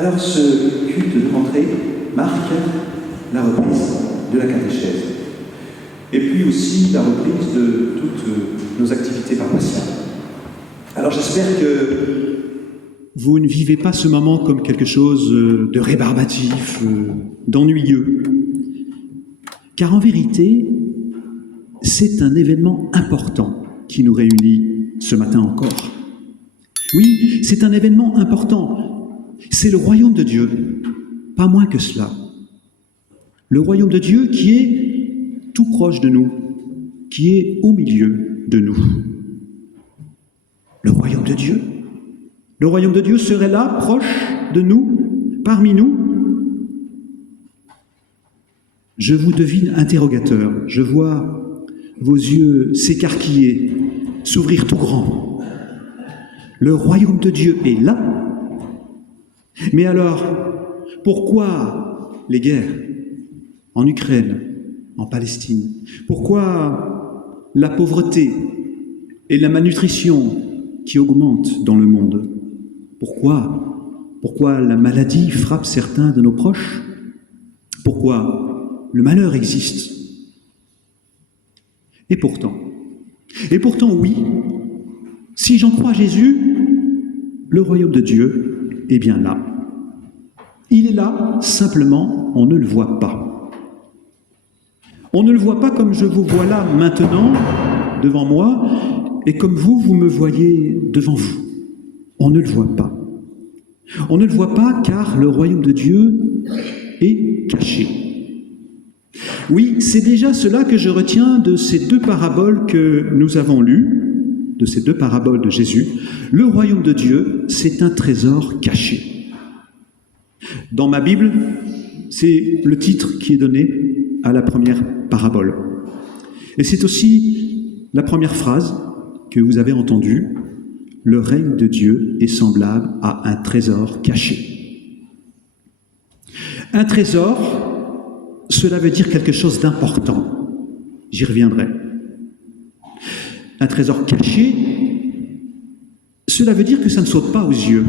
Alors ce culte de rentrée marque la reprise de la catéchèse, et puis aussi la reprise de toutes nos activités paroissiales. Alors j'espère que vous ne vivez pas ce moment comme quelque chose de rébarbatif, d'ennuyeux, car en vérité, c'est un événement important qui nous réunit ce matin encore. Oui, c'est un événement important. C'est le royaume de Dieu, pas moins que cela. Le royaume de Dieu qui est tout proche de nous, qui est au milieu de nous. Le royaume de Dieu. Le royaume de Dieu serait là, proche de nous, parmi nous. Je vous devine interrogateur. Je vois vos yeux s'écarquiller, s'ouvrir tout grand. Le royaume de Dieu est là. Mais alors, pourquoi les guerres en Ukraine, en Palestine? Pourquoi la pauvreté et la malnutrition qui augmentent dans le monde? Pourquoi la maladie frappe certains de nos proches? Pourquoi le malheur existe? Et pourtant, oui, si j'en crois Jésus, le royaume de Dieu est bien là. Il est là, simplement, on ne le voit pas. On ne le voit pas comme je vous vois là maintenant, devant moi, et comme vous me voyez devant vous. On ne le voit pas. On ne le voit pas car le royaume de Dieu est caché. Oui, c'est déjà cela que je retiens de ces deux paraboles que nous avons lues, de ces deux paraboles de Jésus. Le royaume de Dieu, c'est un trésor caché. Dans ma Bible, c'est le titre qui est donné à la première parabole. Et c'est aussi la première phrase que vous avez entendue. Le règne de Dieu est semblable à un trésor caché. Un trésor, cela veut dire quelque chose d'important. J'y reviendrai. Un trésor caché, cela veut dire que ça ne saute pas aux yeux.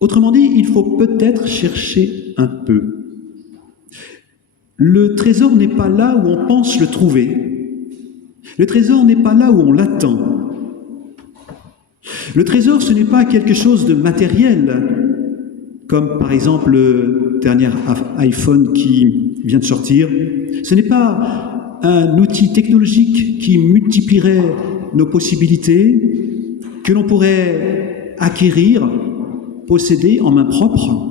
Autrement dit, il faut peut-être chercher un peu. Le trésor n'est pas là où on pense le trouver. Le trésor n'est pas là où on l'attend. Le trésor, ce n'est pas quelque chose de matériel, comme par exemple le dernier iPhone qui vient de sortir. Ce n'est pas un outil technologique qui multiplierait nos possibilités, que l'on pourrait acquérir, posséder en main propre.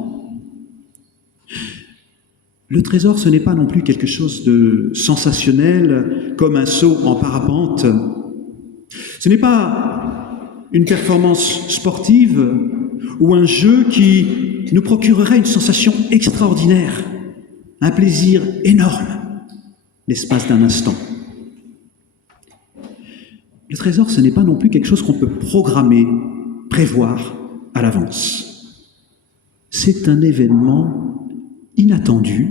Le trésor, ce n'est pas non plus quelque chose de sensationnel, comme un saut en parapente. Ce n'est pas une performance sportive ou un jeu qui nous procurerait une sensation extraordinaire, un plaisir énorme, l'espace d'un instant. Le trésor, ce n'est pas non plus quelque chose qu'on peut programmer, prévoir à l'avance. C'est un événement inattendu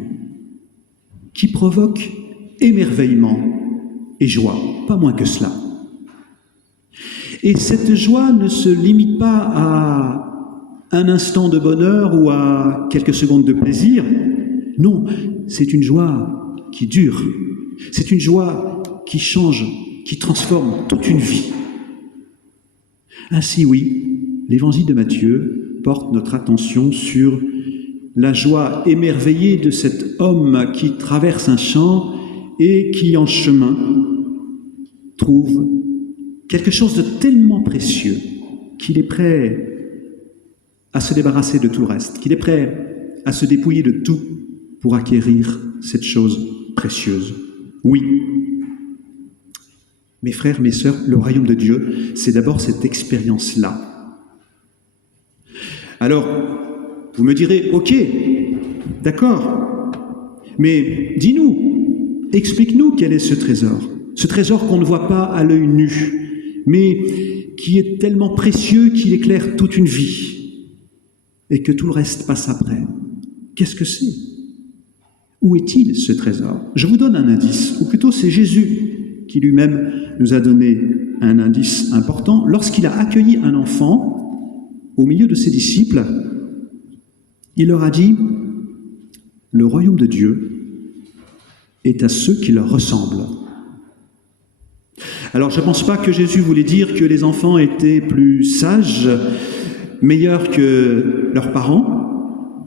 qui provoque émerveillement et joie, pas moins que cela. Et cette joie ne se limite pas à un instant de bonheur ou à quelques secondes de plaisir. Non, c'est une joie qui dure. C'est une joie qui change, qui transforme toute une vie. Ainsi, oui, l'évangile de Matthieu porte notre attention sur la joie émerveillée de cet homme qui traverse un champ et qui, en chemin, trouve quelque chose de tellement précieux qu'il est prêt à se débarrasser de tout le reste, qu'il est prêt à se dépouiller de tout pour acquérir cette chose précieuse. Oui, mes frères, mes sœurs, le royaume de Dieu, c'est d'abord cette expérience-là. Alors, vous me direz, ok, d'accord, mais dis-nous, explique-nous quel est ce trésor qu'on ne voit pas à l'œil nu, mais qui est tellement précieux qu'il éclaire toute une vie et que tout le reste passe après. Qu'est-ce que c'est? Où est-il ce trésor? Je vous donne un indice, ou plutôt c'est Jésus qui lui-même nous a donné un indice important lorsqu'il a accueilli un enfant au milieu de ses disciples, il leur a dit « Le royaume de Dieu est à ceux qui leur ressemblent. » Alors je ne pense pas que Jésus voulait dire que les enfants étaient plus sages, meilleurs que leurs parents.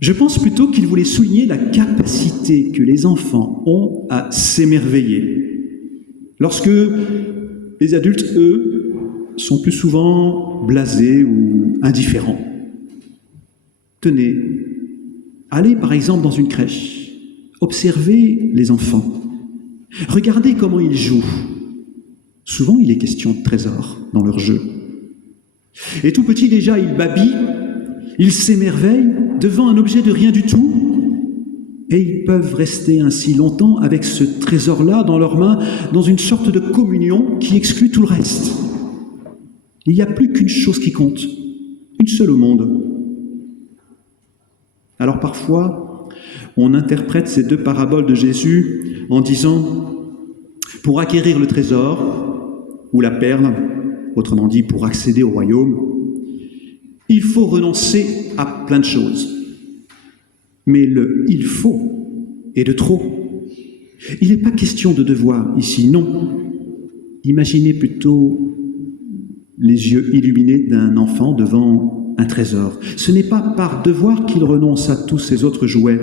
Je pense plutôt qu'il voulait souligner la capacité que les enfants ont à s'émerveiller. Lorsque les adultes, eux, sont plus souvent blasés ou indifférents. Tenez, allez par exemple dans une crèche, observez les enfants, regardez comment ils jouent. Souvent, il est question de trésors dans leur jeu. Et tout petit déjà, ils babillent, ils s'émerveillent devant un objet de rien du tout, et ils peuvent rester ainsi longtemps avec ce trésor-là dans leurs mains, dans une sorte de communion qui exclut tout le reste. Il n'y a plus qu'une chose qui compte, une seule au monde. Alors parfois, on interprète ces deux paraboles de Jésus en disant « pour acquérir le trésor ou la perle », autrement dit pour accéder au royaume, il faut renoncer à plein de choses. Mais le « il faut » est de trop. Il n'est pas question de devoir ici, non. Imaginez plutôt les yeux illuminés d'un enfant devant un trésor. Ce n'est pas par devoir qu'il renonce à tous ses autres jouets,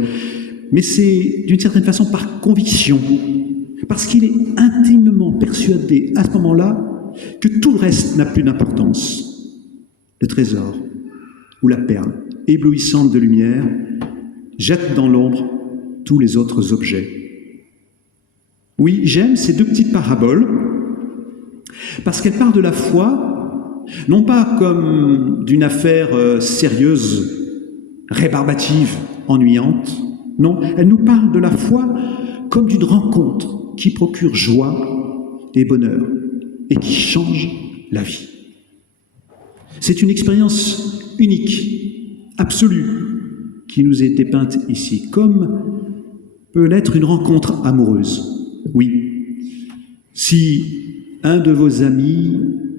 mais c'est d'une certaine façon par conviction, parce qu'il est intimement persuadé à ce moment-là que tout le reste n'a plus d'importance. Le trésor ou la perle, éblouissante de lumière, jette dans l'ombre tous les autres objets. Oui, j'aime ces deux petites paraboles, parce qu'elles parlent de la foi, non pas comme d'une affaire sérieuse, rébarbative, ennuyante. Non, elle nous parle de la foi comme d'une rencontre qui procure joie et bonheur et qui change la vie. C'est une expérience unique, absolue, qui nous est dépeinte ici, comme peut l'être une rencontre amoureuse. Oui, si un de vos amis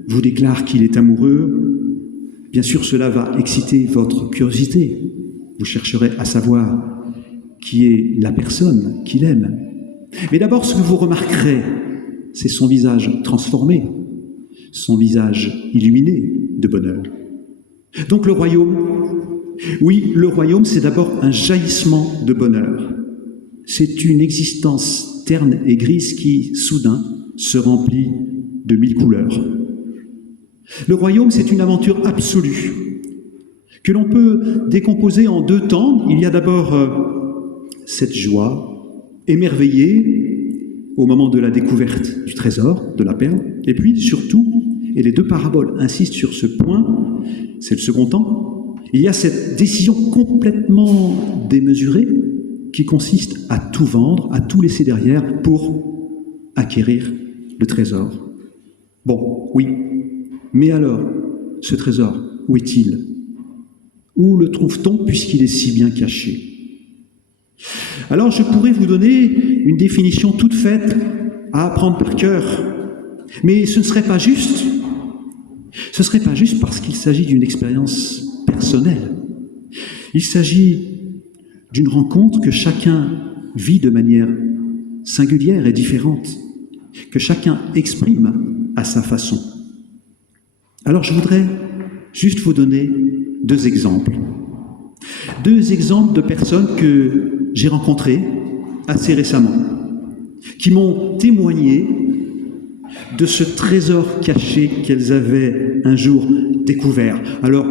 vous déclare qu'il est amoureux, bien sûr cela va exciter votre curiosité. Vous chercherez à savoir qui est la personne qu'il aime. Mais d'abord, ce que vous remarquerez, c'est son visage transformé, son visage illuminé de bonheur. Donc le royaume, oui, le royaume, c'est d'abord un jaillissement de bonheur. C'est une existence terne et grise qui, soudain, se remplit de 1000 couleurs. Le royaume, c'est une aventure absolue, que l'on peut décomposer en deux temps. Il y a d'abord cette joie émerveillée au moment de la découverte du trésor, de la perle, et puis surtout, et les deux paraboles insistent sur ce point, c'est le second temps, il y a cette décision complètement démesurée qui consiste à tout vendre, à tout laisser derrière pour acquérir le trésor. Bon, oui, mais alors, ce trésor, où est-il? Où le trouve-t-on puisqu'il est si bien caché? Alors je pourrais vous donner une définition toute faite à apprendre par cœur, mais ce ne serait pas juste. Ce ne serait pas juste parce qu'il s'agit d'une expérience personnelle. Il s'agit d'une rencontre que chacun vit de manière singulière et différente, que chacun exprime à sa façon. Alors je voudrais juste vous donner deux exemples. Deux exemples de personnes que j'ai rencontrées assez récemment, qui m'ont témoigné de ce trésor caché qu'elles avaient un jour découvert. Alors,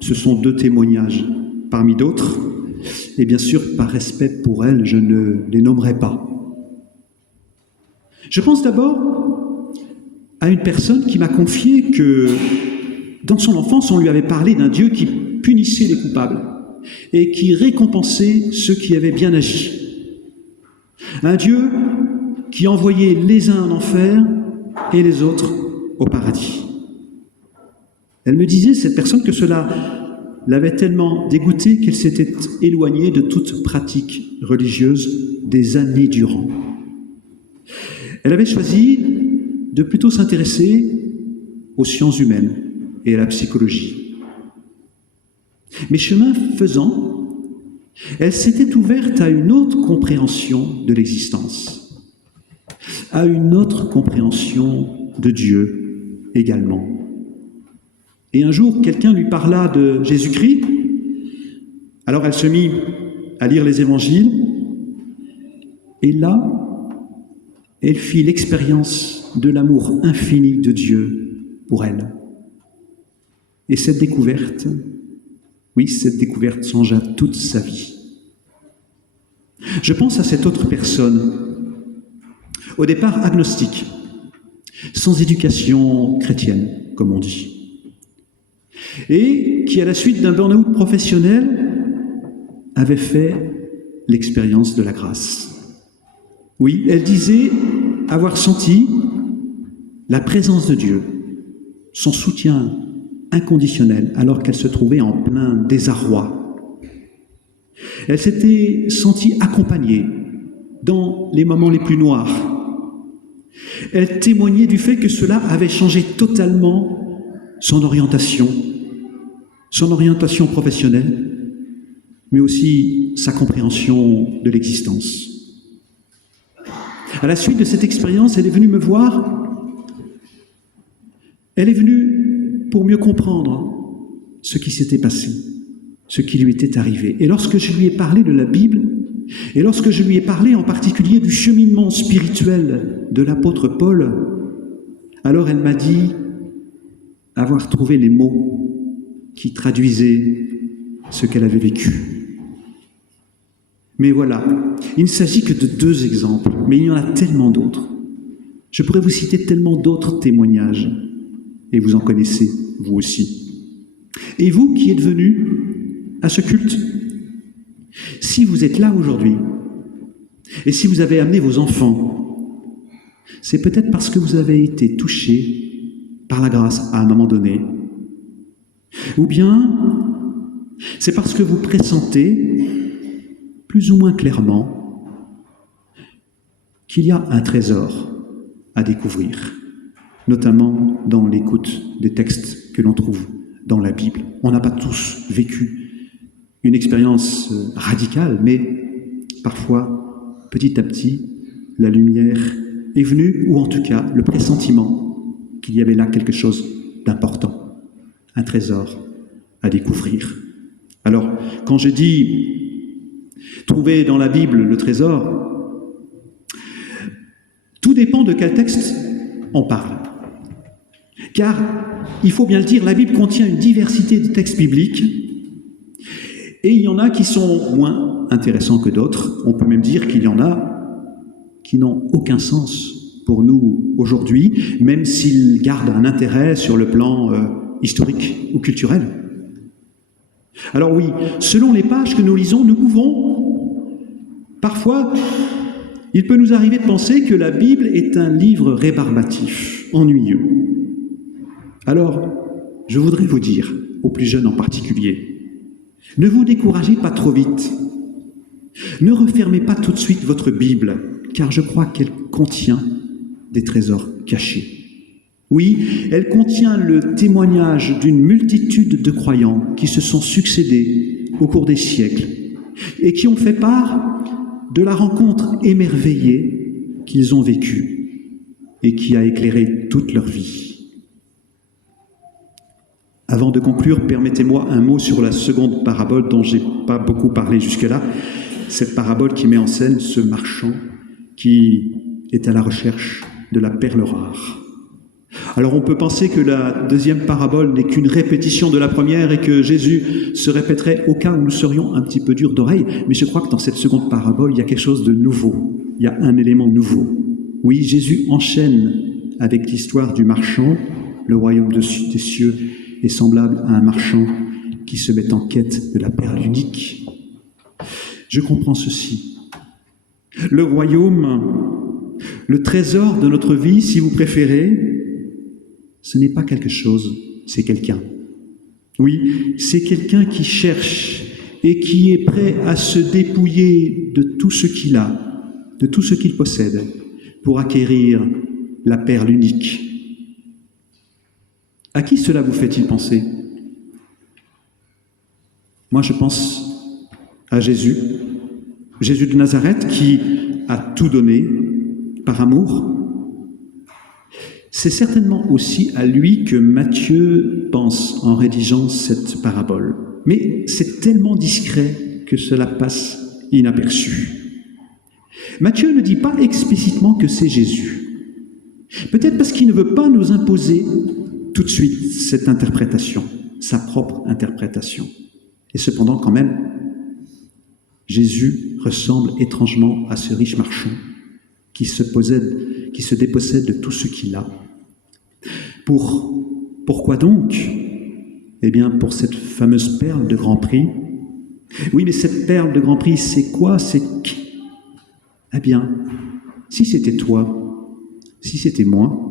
ce sont deux témoignages parmi d'autres, et bien sûr, par respect pour elles, je ne les nommerai pas. Je pense d'abord à une personne qui m'a confié que, dans son enfance, on lui avait parlé d'un Dieu qui punissait les coupables et qui récompensait ceux qui avaient bien agi. Un Dieu qui envoyait les uns en enfer et les autres au paradis. Elle me disait, cette personne, que cela l'avait tellement dégoûtée qu'elle s'était éloignée de toute pratique religieuse des années durant. Elle avait choisi de plutôt s'intéresser aux sciences humaines, et à la psychologie. Mais chemin faisant, elle s'était ouverte à une autre compréhension de l'existence, à une autre compréhension de Dieu également. Et un jour, quelqu'un lui parla de Jésus-Christ. Alors elle se mit à lire les évangiles, et là, elle fit l'expérience de l'amour infini de Dieu pour elle. Et cette découverte, oui, cette découverte changea toute sa vie. Je pense à cette autre personne, au départ agnostique, sans éducation chrétienne, comme on dit, et qui, à la suite d'un burn-out professionnel, avait fait l'expérience de la grâce. Oui, elle disait avoir senti la présence de Dieu, son soutien inconditionnel, alors qu'elle se trouvait en plein désarroi. Elle s'était sentie accompagnée dans les moments les plus noirs. Elle témoignait du fait que cela avait changé totalement son orientation professionnelle, mais aussi sa compréhension de l'existence. À la suite de cette expérience, elle est venue me voir. Elle est venue pour mieux comprendre ce qui s'était passé, ce qui lui était arrivé. Et lorsque je lui ai parlé de la Bible, et lorsque je lui ai parlé en particulier du cheminement spirituel de l'apôtre Paul, alors elle m'a dit avoir trouvé les mots qui traduisaient ce qu'elle avait vécu. Mais voilà, il ne s'agit que de 2 exemples, mais il y en a tellement d'autres. Je pourrais vous citer tellement d'autres témoignages, et vous en connaissez, vous aussi. Et vous qui êtes venus à ce culte, si vous êtes là aujourd'hui, et si vous avez amené vos enfants, c'est peut-être parce que vous avez été touchés par la grâce à un moment donné, ou bien c'est parce que vous pressentez plus ou moins clairement qu'il y a un trésor à découvrir, notamment dans l'écoute des textes que l'on trouve dans la Bible. On n'a pas tous vécu une expérience radicale, mais parfois, petit à petit, la lumière est venue, ou en tout cas le pressentiment qu'il y avait là quelque chose d'important, un trésor à découvrir. Alors, quand je dis trouver dans la Bible le trésor, tout dépend de quel texte on parle. Car, il faut bien le dire, la Bible contient une diversité de textes bibliques, et il y en a qui sont moins intéressants que d'autres. On peut même dire qu'il y en a qui n'ont aucun sens pour nous aujourd'hui, même s'ils gardent un intérêt sur le plan historique ou culturel. Alors oui, selon les pages que nous lisons, nous pouvons, parfois, il peut nous arriver de penser que la Bible est un livre rébarbatif, ennuyeux. Alors, je voudrais vous dire, aux plus jeunes en particulier, ne vous découragez pas trop vite. Ne refermez pas tout de suite votre Bible, car je crois qu'elle contient des trésors cachés. Oui, elle contient le témoignage d'une multitude de croyants qui se sont succédés au cours des siècles et qui ont fait part de la rencontre émerveillée qu'ils ont vécue et qui a éclairé toute leur vie. Avant de conclure, permettez-moi un mot sur la seconde parabole dont je n'ai pas beaucoup parlé jusque-là, cette parabole qui met en scène ce marchand qui est à la recherche de la perle rare. Alors on peut penser que la deuxième parabole n'est qu'une répétition de la première et que Jésus se répéterait au cas où nous serions un petit peu durs d'oreille, mais je crois que dans cette seconde parabole, il y a quelque chose de nouveau, il y a un élément nouveau. Oui, Jésus enchaîne avec l'histoire du marchand. Le royaume des cieux est semblable à un marchand qui se met en quête de la perle unique. Je comprends ceci. Le royaume, le trésor de notre vie, si vous préférez, ce n'est pas quelque chose, c'est quelqu'un. Oui, c'est quelqu'un qui cherche et qui est prêt à se dépouiller de tout ce qu'il a, de tout ce qu'il possède, pour acquérir la perle unique. À qui cela vous fait-il penser? Moi, je pense à Jésus, Jésus de Nazareth qui a tout donné par amour. C'est certainement aussi à lui que Matthieu pense en rédigeant cette parabole. Mais c'est tellement discret que cela passe inaperçu. Matthieu ne dit pas explicitement que c'est Jésus. Peut-être parce qu'il ne veut pas nous imposer tout de suite cette interprétation, sa propre interprétation. Et cependant, quand même, Jésus ressemble étrangement à ce riche marchand qui se dépossède de tout ce qu'il a. Pourquoi donc? Eh bien, pour cette fameuse perle de grand prix. Oui, mais cette perle de grand prix, c'est quoi? C'est qui? Eh bien, si c'était toi, si c'était moi,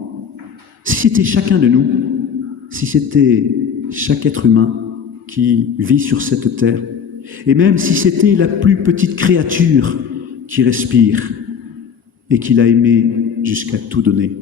si c'était chacun de nous, si c'était chaque être humain qui vit sur cette terre, et même si c'était la plus petite créature qui respire et qui l'a aimé jusqu'à tout donner,